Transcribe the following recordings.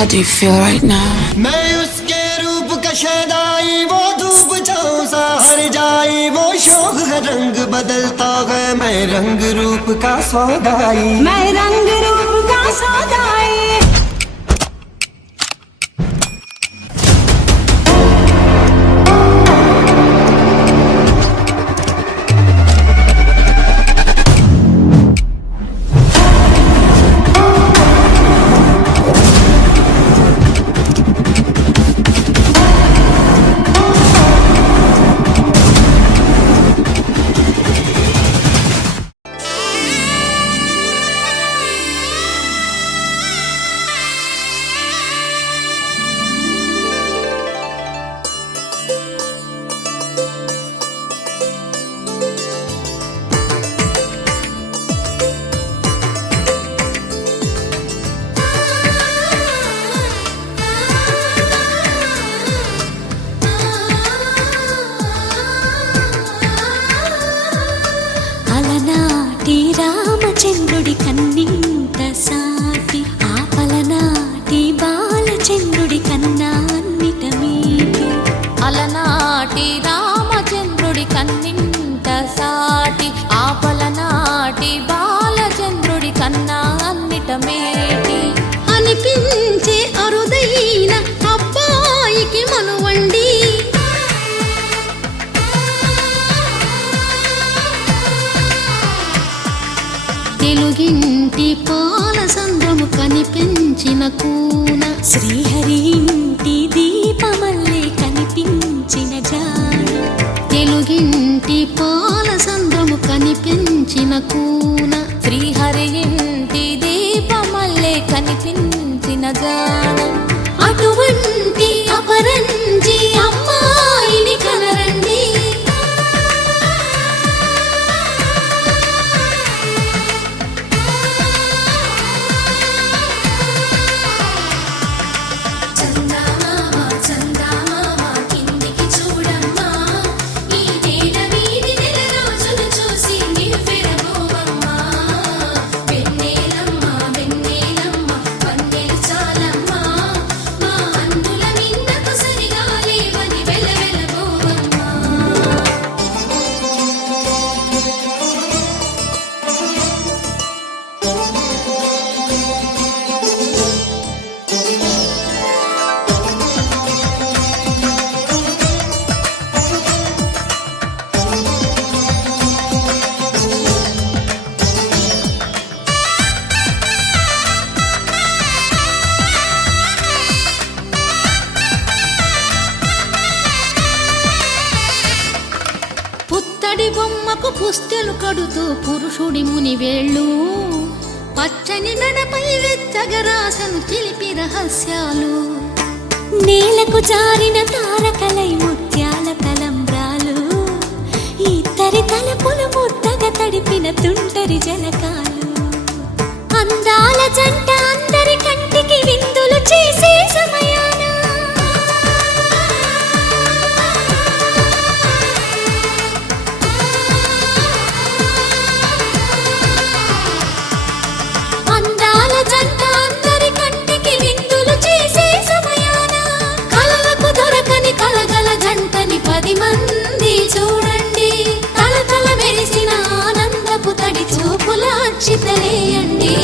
How do you feel right now? मैं उसके रूप का शैदाई, वो धूप छाँव सा हर जाई, वो शौक है रंग बदलता है, मैं रंग रूप का सौदाई, मैं रंग रूप का सौदाई। అలనాటి రామచంద్రుడి కన్నింత సాటి, ఆపలనాటి బాలచంద్రుడి కన్నా అన్నిట మీటి. అలనాటి రామచంద్రుడి కన్నింత సాటి, ఆపలనాటి బాలచంద్రుడి కన్నా అన్నిట మేటి. అనిపించే అరుదైన అబ్బాయికి మనువండి, తెలుగింటి పాల సంద్రము కనిపించిన కూన, శ్రీహరి ఇంటి దీపమల్లే కనిపించిన జాన. తెలుగింటి పాల సంద్రము కనిపించిన కూన, శ్రీహరి ఇంటి దీపమల్లే కనిపించిన జాన. అటువంటి అపరంజి అమ్మాయిని కనరండి. పుత్తడి బొమ్మకు పుస్తెలు కడుతూ పురుషుడి ముని వేళ్ళు, పచ్చని నడపై వెచ్చగరాసను చిలిపి రహస్యాలు. నేలకు జారిన తారకలై ముత్యాల తలంబ్రాలు, ఇద్దరి తలపులు ముద్దగా తడిపిన తుంటరి జలకాలు. అందాల జంట అందరి కంటికి విందులు చేసే సమయాన, అందాల జంట అందరి కంటికి విందులు చేసే సమయాన, కలలకు దొరకని కలగల జంటని 10 మంది చూడండి. తలతల మెరిసిన ఆనందపు తడి చూపుల అక్షితలేయండి.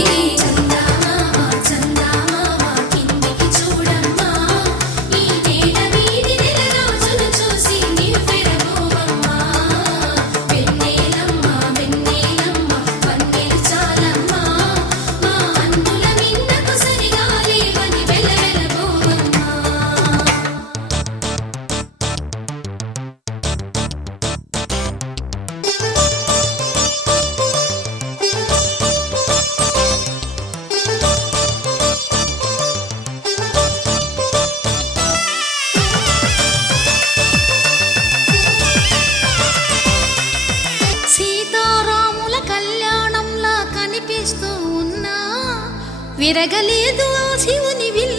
విరగలేదు శివుని విల్లు.